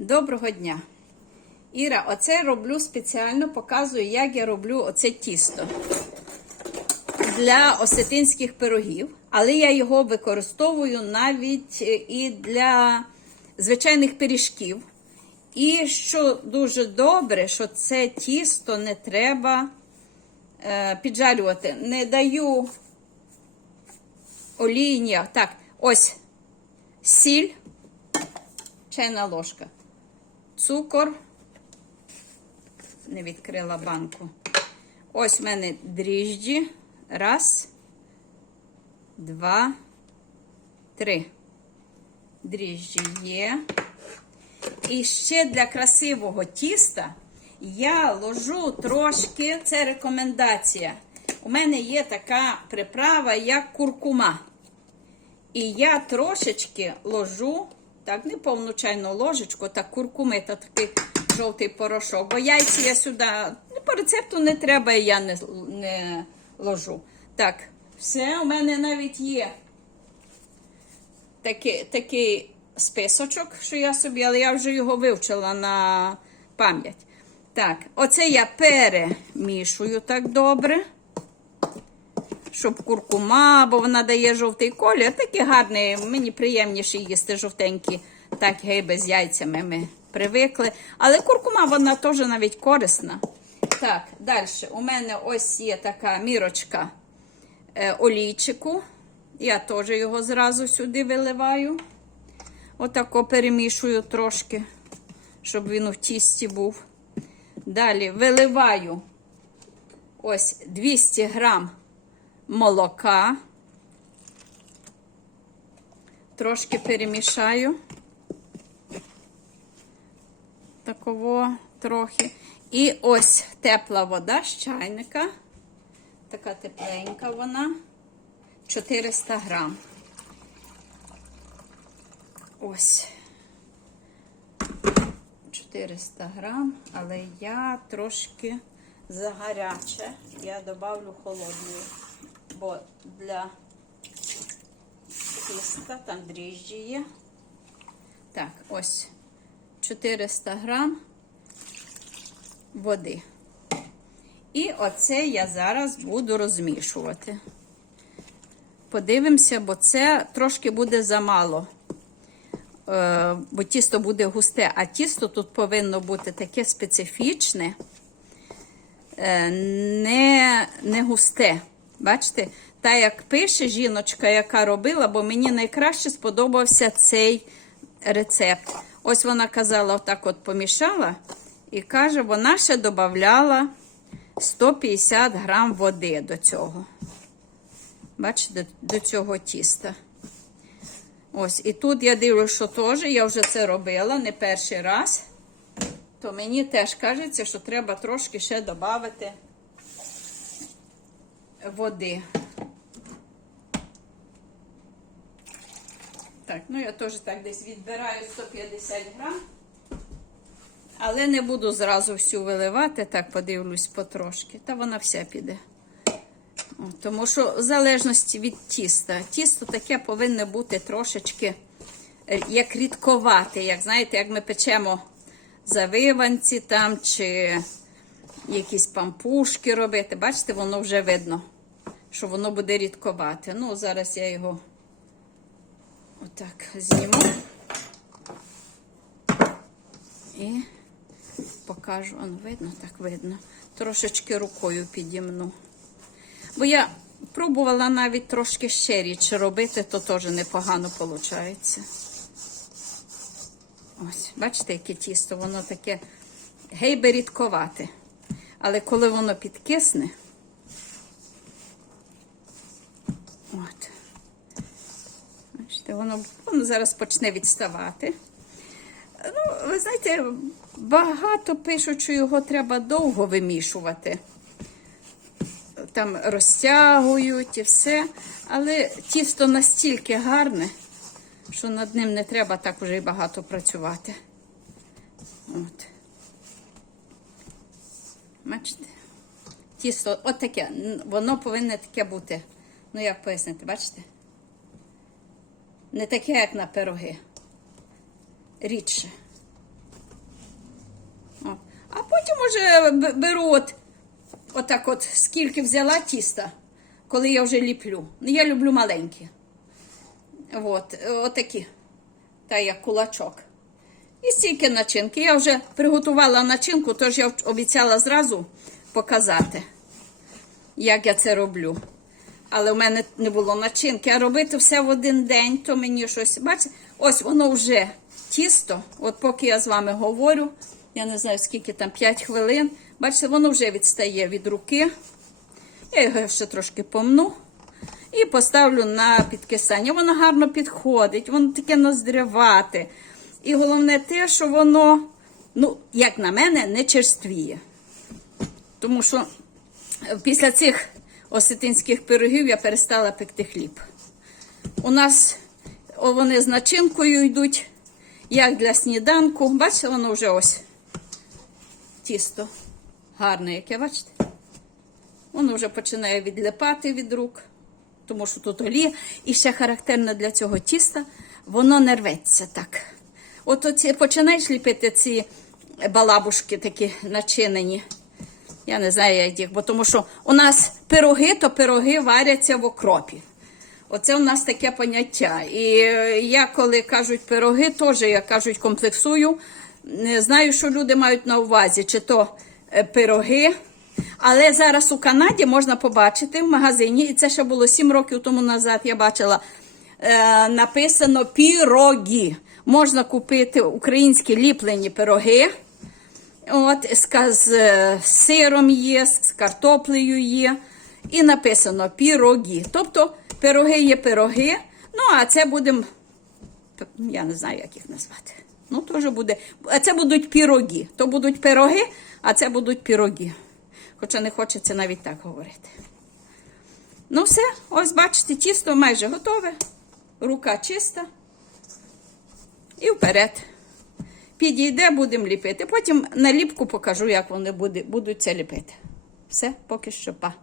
Доброго дня. Іра, оце роблю спеціально, показую, як я роблю оце тісто для осетинських пирогів, але я його використовую навіть е, і для звичайних пиріжків. І що дуже добре, що це тісто не треба е, піджарювати. Не даю олії ніяк. Так, ось сіль, чайна ложка, цукор. Не відкрила банку. Ось в мене дріжджі. Раз, два, три. Дріжджі є. І ще для красивого тіста я ложу трошки, це рекомендація. У мене є така приправа, як куркума. І я трошечки ложу, так, не повну чайну ложечку, так куркуми, то такий жовтий порошок. Бо яйці я сюди ну, по рецепту не треба, і я не, не ложу. Так, все, у мене навіть є такий, такий списочок, що я собі, але я вже його вивчила на пам'ять. Так, оце я перемішую так добре щоб куркума, бо вона дає жовтий колір. Такий гарний, мені приємніше їсти жовтенькі, так гейби з яйцями ми привикли. Але куркума, вона теж навіть корисна. Так, далі. У мене ось є така мірочка е, олійчику. Я теж його зразу сюди виливаю. Отако перемішую трошки, щоб він у тісті був. Далі виливаю ось 200 грам молока. Трошки перемішаю. Таково трохи. І ось тепла вода з чайника. Така тепленька вона. 400 грам. Ось. 400 грам, але я трошки загаряче. Я добавлю холодної бо для тіста там дріжджі є. Так, ось 400 грам води. І оце я зараз буду розмішувати. Подивимося, бо це трошки буде замало. Е, бо тісто буде густе, а тісто тут повинно бути таке специфічне, е, не, не густе. Бачите, та як пише жіночка, яка робила, бо мені найкраще сподобався цей рецепт. Ось вона казала, отак от помішала, і каже, вона ще додавала 150 грам води до цього. Бачите, до цього тіста. Ось, і тут я дивлюся, що теж я вже це робила не перший раз. То мені теж кажеться, що треба трошки ще додати води. Так, ну я теж так десь відбираю 150 грам. Але не буду зразу всю виливати, так подивлюсь потрошки. Та вона вся піде. Тому що в залежності від тіста. Тісто таке повинно бути трошечки е, як рідковате, як знаєте, як ми печемо завиванці там чи якісь пампушки робити. Бачите, воно вже видно, що воно буде рідковате. Ну, зараз я його отак зніму і покажу. Воно видно, так видно. Трошечки рукою підімну. Бо я пробувала навіть трошки ще рідше робити, то теж непогано виходить. Ось, бачите, яке тісто, воно таке гейбе рідковате. Але коли воно підкисне, от, бачите, воно, воно зараз почне відставати. Ну, ви знаєте, багато пишуть, що його треба довго вимішувати. Там розтягують і все. Але тісто настільки гарне, що над ним не треба так вже й багато працювати. От. Бачите? Тісто от таке, воно повинне таке бути. Ну, як пояснити, бачите? Не таке, як на пироги. Рідше. Може, б- беру от, отак от, скільки взяла тіста, коли я вже ліплю. Ну, Я люблю маленькі. От, отакі. Та як кулачок. І стільки начинки. Я вже приготувала начинку, тож я обіцяла зразу показати, як я це роблю. Але в мене не було начинки. А робити все в один день, то мені щось. Бачите, ось воно вже тісто. От поки я з вами говорю, я не знаю, скільки там 5 хвилин. Бачите, воно вже відстає від руки. Я його ще трошки помну і поставлю на підкисання. Воно гарно підходить, воно таке ноздрявате. І головне те, що воно, ну, як на мене, не черствіє. Тому що після цих осетинських пирогів я перестала пекти хліб. У нас вони з начинкою йдуть, як для сніданку. Бачите, воно вже ось тісто гарне, яке, бачите? Воно вже починає відлипати від рук, тому що тут олія. І ще характерно для цього тіста, воно не рветься так. От оці, починаєш ліпити ці балабушки такі начинені. Я не знаю, як їх, бо тому що у нас пироги, то пироги варяться в окропі. Оце у нас таке поняття. І я, коли кажуть пироги, теж я кажуть, комплексую. Не знаю, що люди мають на увазі, чи то е, пироги. Але зараз у Канаді можна побачити в магазині, і це ще було 7 років тому назад. Я бачила е, написано пірогі. Можна купити українські ліплені пироги. От, з, з е, сиром є, з картоплею є. І написано пірогі. Тобто пироги є пироги. Ну, а це будемо. Я не знаю, як їх назвати. Ну, теж буде. А це будуть пірогі. То будуть пироги, а це будуть пірогі. Хоча не хочеться навіть так говорити. Ну, все, ось бачите, тісто майже готове. Рука чиста. І вперед. Підійде, будемо ліпити. Потім наліпку покажу, як вони будуть ліпити. Все, поки що па.